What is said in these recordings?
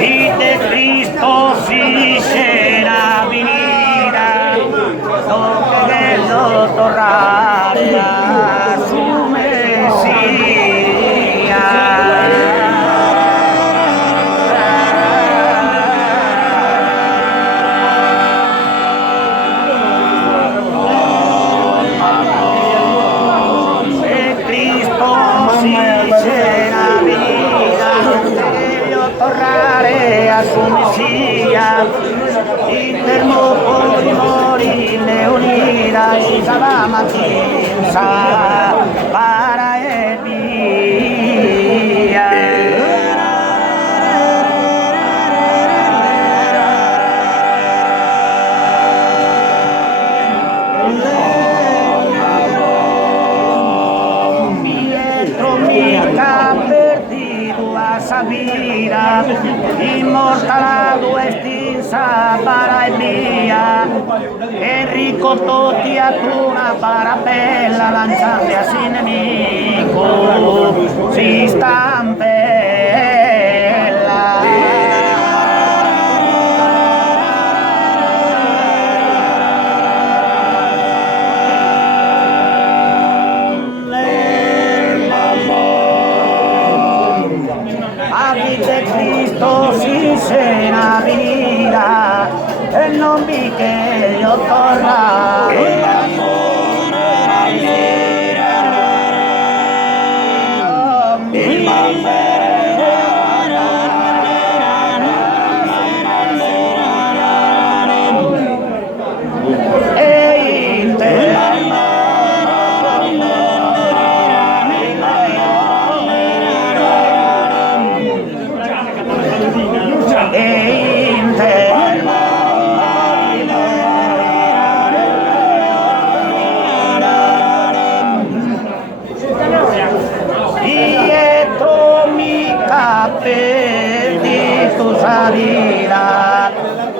y de Cristo si será venida, lo que lo torrará su Mesías. A su Mesías y termo y morir leonida y sabama quinza para el día. Pietro mica perdido a Sabira, inmortalado estinza para el día, Enrico Totti atuna para bella lanciante a sin nemico, si stampella. De Cristo si será venida, el nombre que yo torna. Di tu salida,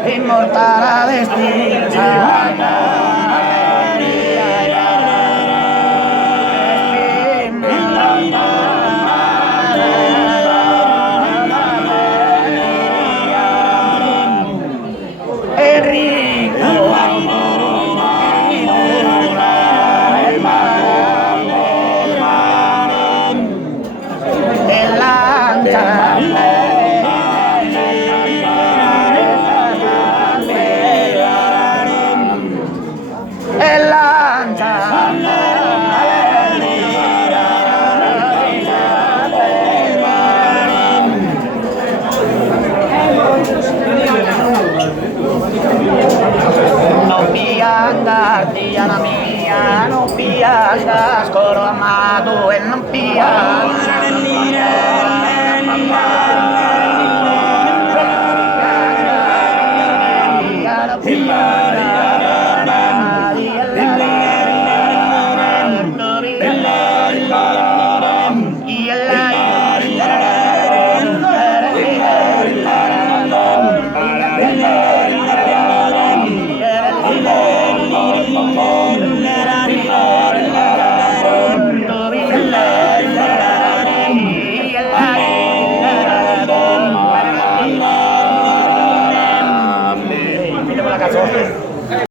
inmortal a destinza. Artiana mía, no piasas, coro amado, en no piasas. Gracias.